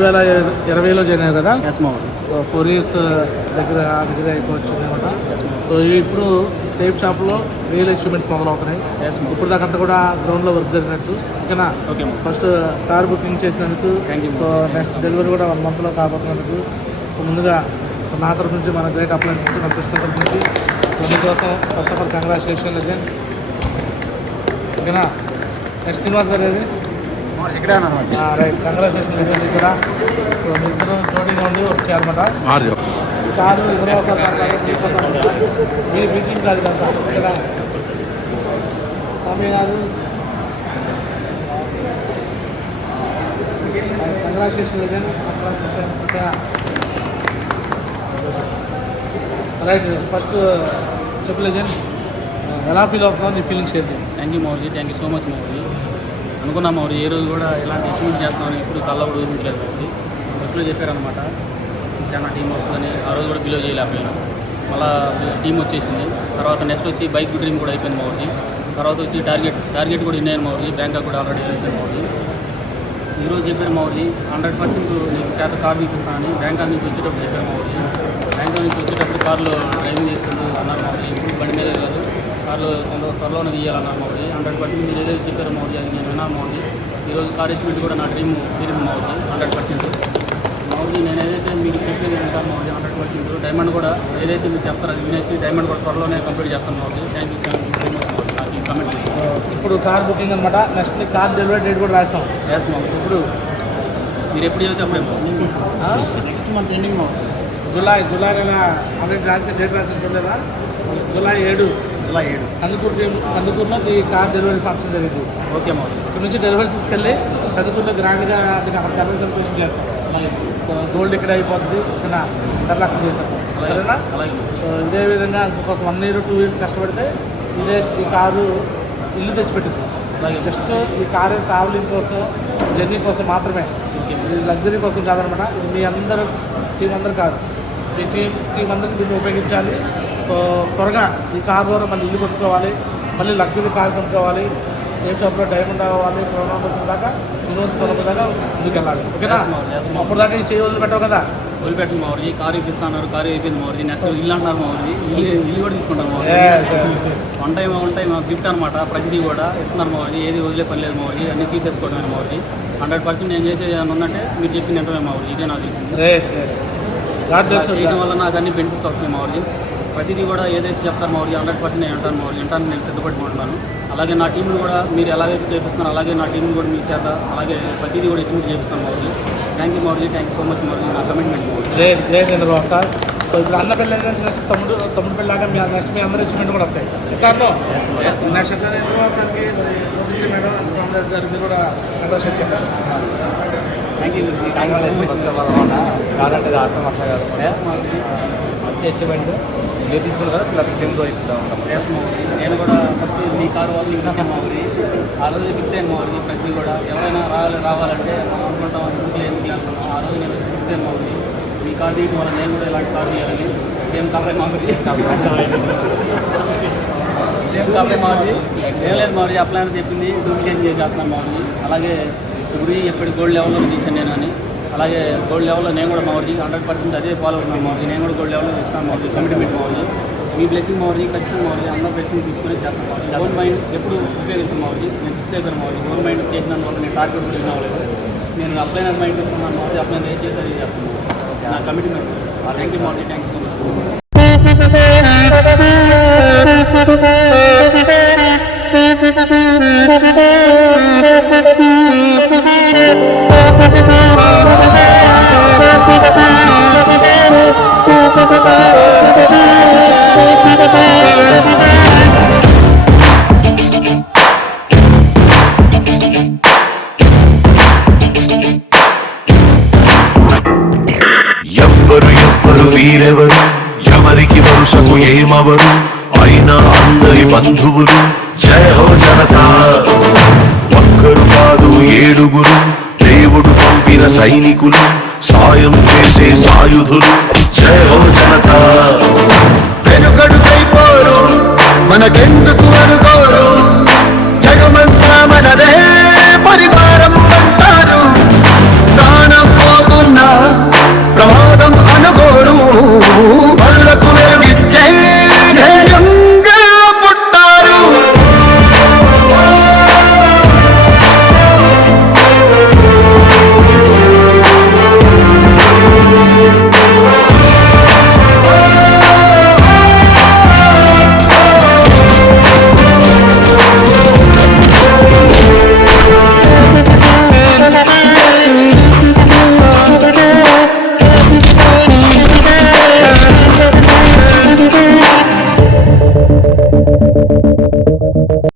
2020లో join అయ్యావు కదా? So 4 years దగ్గర అయిపోవచ్చింది అనమాట. సో ఇప్పుడు సేఫ్ షాప్లో రియల్ అచీవ్మెంట్స్ మొదలవుతున్నాయి. ఇప్పుడు దాకా అంతా కూడా గ్రౌండ్లో వర్క్ జరిగినట్టు. ఓకేనా? ఫస్ట్ కార్ బుకింగ్ చేసినందుకు, సో నెక్స్ట్ డెలివరీ కూడా 1 monthలో కాబోతున్నందుకు, సో ముందుగా నా తరఫు నుంచి, మన గ్రేట్ అప్లయన్స్ నుంచి, మన సిస్టర్ తరఫు నుంచి, సో మీకోసం first of all congratulation legend. ఓకేనా? నెక్స్ట్ శ్రీనివాస్ గారు రైట్, కంగ్రాచులేషన్ లెజెండ్. ఇక్కడ సో మీ ఇద్దరు జోడీగా ఉండి వచ్చారన్నమాట. కారు మీరు మీటింగ్ కాదు కదా ఇక్కడ స్వామి గారు. Congratulation legend. రైట్, ఫస్ట్ చెప్పు లెజెండ్, ఎలా ఫీల్ అవుతున్నావు? నీ ఫీలింగ్ షేర్ చేయండి. Thank you Mourji, thank you so much Mourji. అనుకున్నాం మౌర్జీ ఏ రోజు కూడా ఇలాంటి అచీవ్మెంట్ చేస్తామని ఇప్పుడు కళ్ళ కూడా ఊహించలేదు మౌర్జీ. ఫస్ట్లో చెప్పారనమాట చాలా టీం వస్తుందని, ఆ రోజు కూడా బిలో చేయలేకపోయాను. మళ్ళీ టీం వచ్చేసింది. తర్వాత నెక్స్ట్ వచ్చి బైక్ డ్రీమ్ కూడా అయిపోయింది మౌర్జీ. తర్వాత వచ్చి టార్గెట్ కూడా ఇన్నాను మౌర్జీ. బ్యాంకాక్ కూడా ఆల్రెడీ వచ్చాను మౌర్జీ. ఈరోజు చెప్పారు మౌర్జీ 100% నీకు చేత కార్ తీపిస్తానని. బ్యాంకాక్ నుంచి వచ్చేటప్పుడు చెప్పారు మౌర్జీ. బ్యాంకాక్ నుంచి వచ్చేటప్పుడు కార్లో డ్రైవింగ్ చేస్తుంది అన్నారు మౌర్జీ. ఇప్పుడు బండి మీద కాదు, కార్లో త్వరలోనే తీయాలన్నారు మౌర్జీ. 100% మీరు ఏదైతే చెప్పారు మౌర్జీ అది నేను విన్నాను మౌర్జీ. ఈరోజు కార్ అచీవ్మెంట్ కూడా నా డ్రీమ్ తీరింది మౌర్జీ 100%. మౌర్జీ నేను ఏదైతే మీకు చెప్పేది వింటాను మౌర్జీ 100%. డైమండ్ కూడా ఏదైతే మీరు చెప్తారో అది వినేసి డైమండ్ కూడా త్వరలోనే కంప్లీట్ చేస్తాను Mourji. Thank you so much Mourji. నాకు ఈ కమెంట్ ఇప్పుడు కార్ బుకింగ్ అనమాట. నెక్స్ట్ కార్ డెలివరీ డేట్ కూడా రాస్తాం. ఎస్ మౌర్జీ. ఇప్పుడు మీరు ఎప్పుడు చెప్తే అప్పుడే next month ending Mourji. July నెల ఆల్రెడీ రాసి డేట్ రాసి చూడలేదా? జూలై 7 కందుకూరులో ఈ కార్ డెలివరీ ఫంక్షన్ జరిగింది. ఓకే మౌర్జీ. ఇక్కడ నుంచి డెలివరీ తీసుకెళ్ళి కందుకూరులో గ్రాండ్గా అక్కడ డెలివరీ సెలబ్రేషన్ చేస్తాం. సో గోల్డ్ ఇక్కడ అయిపోతుంది, ఇక్కడ ఇంటర్లాక్ చేస్తాం. సరేనా? సో ఇదే విధంగా ఇంకొక 1 year 2 years కష్టపడితే ఈ కారు ఇల్లు తెచ్చిపెట్టింది. అలాగే జస్ట్ ఈ కారు ట్రావెలింగ్ కోసం, జర్నీ కోసం మాత్రమే, లగ్జరీ కోసం కాదనమాట. మీ అందరూ టీం అందరూ కాదు, ఈ టీం అందరికీ దీన్ని ఉపయోగించాలి. సో త్వరగా ఈ కార్ ద్వారా మళ్ళీ ఇల్లు కొట్టుకోవాలి, మళ్ళీ లగ్జరీ కార్ కొనుక్కోవాలి, ఏ షాప్లో డైమండ్ అవ్వాలి, ప్రోగ్రామ్స్ దాకా ఈరోజు కొనుక్కో దాకా ముందుకు వెళ్ళాలి. ఓకేనా? అప్పుడు దాకా ఈ చేయి వదిలిపెట్టావు కదా? వదిలిపెట్టండి మౌర్జీ. కారు ఇప్పిస్తున్నారు, కారు అయిపోయింది మౌర్జీ. నెక్స్ట్ ఇల్లు అంటున్నారు మౌర్జీ. ఇల్లు కూడా తీసుకుంటారు మౌర్జీ. వన్ టైం గిఫ్ట్ అనమాట. ప్రతిదీ కూడా ఇస్తున్నారు మౌర్జీ. ఏది వదిలే పని లేదు మౌర్జీ. అన్నీ తీసేసుకోవడమే మౌర్జీ. 100% నేను చేసేది ఏమన్నా ఉందంటే మీరు చెప్పింది వెంటనే మౌర్జీ. ఇదే నాకు తెలిసింది. చేయడం వల్ల నాకు అన్ని బెనిఫిట్స్ వస్తున్నాయి మౌర్జీ. ప్రతిదీ కూడా ఏదైతే చెప్తారు మౌర్జీ 100% నేను అంటాను మౌర్జీ. అంటాను నేను సిద్ధపట్టుకుంటున్నాను. అలాగే నా టీంను కూడా మీరు ఎలాగైతే చేపిస్తున్నారో అలాగే నా టీంని కూడా మీ చేత అలాగే ప్రతిదీ కూడా అచీవ్మెంట్ చేపిస్తాను Mourji. Thank you Mourji, thank you so much Mourji. నా commitment Mourji. Great Chandrababu sir. So ఇప్పుడు అన్న పెళ్ళి నెక్స్ట్ తమ్ముడు పెళ్ళాగా నెక్స్ట్ మీ అందరూ అచీవ్మెంట్ కూడా వస్తాయి సార్. నెక్స్ట్ చంద్రబాబు సార్కి మేడం సోమరాజ్ గారు మీరు కూడా కంగ్రాచులేట్ చెప్పారు. Thank you. కాదంటే ఆశ్రమ అట్లా కాదు, మంచి అచీవ్మెంట్ మీరు తీసుకున్నారు కదా, ప్లస్ సేమ్తో ఇస్తూ ఉంటాం. నేను కూడా ఫస్ట్ మీ కారు వాళ్ళు ఇచ్చాను మౌర్జీ. ఆ రోజు ఫిక్స్ అయ్యాను మౌర్జీ. ప్రతి కూడా ఎవరైనా రావాలంటే మనం అనుకుంటాం ఎందుకు అనుకున్నాం. ఆ రోజు నేను ఫిక్స్ అయ్యాను మౌర్జీ. మీ కారు తీయడం వల్ల నేను కూడా ఇలాంటి కారు తీయాలని. సేమ్ కాపే మౌర్జీ. ఏం లేదు మౌర్జీ. అప్లయన్స్ చెప్పింది డూప్లికేట్ చేసేస్తున్నాను మౌర్జీ. అలాగే గురి ఎప్పటి గోల్డ్ లెవెల్లో తీసాను నేను అని. అలాగే గోల్డ్ లెవెల్లో నేను కూడా మౌర్జీ 100% అదే ఫాలో అవుతున్నాను మౌర్జీ. నేను కూడా గోల్డ్ లెవెల్లో ఇస్తాను మౌర్జీ. కమిట్మెంట్ మౌర్జీ. మీ బ్లెస్సింగ్ మౌర్జీ ఖచ్చితంగా మౌర్జీ. అందరూ బ్లెస్సింగ్ తీసుకుని చేస్తాను మౌర్జీ. ఓన్ మైండ్ ఎప్పుడు ఉపయోగిస్తాను మౌర్జీ. నేను ఫిక్స్ అయిపోయాను మౌర్జీ. ఓన్ మైండ్ చేసినందువల్ల నేను టార్గెట్ కూడా అవ్వలేదు. నేను అప్లైనర్ మైండ్ తీసుకున్నాను మౌర్జీ. అప్లైనర్ ఏ చేస్తే అది చేస్తాను. నా commitment. Thank you Mourji, thank you so much. ఎవ్వరు వీరెవరు, ఎవరికి వరుసకు ఏమవరు, అయినా అందరి బంధువులు. జయ హో జనతా. ఒక్కరు కాదు 7గురు, దేవుడు పంపిన సైనికులు, సాయం చేసే సాయుధులు. జయ హో జనతా. వెనుకడుకైపోరు, మనకెందుకు అనుకోరు,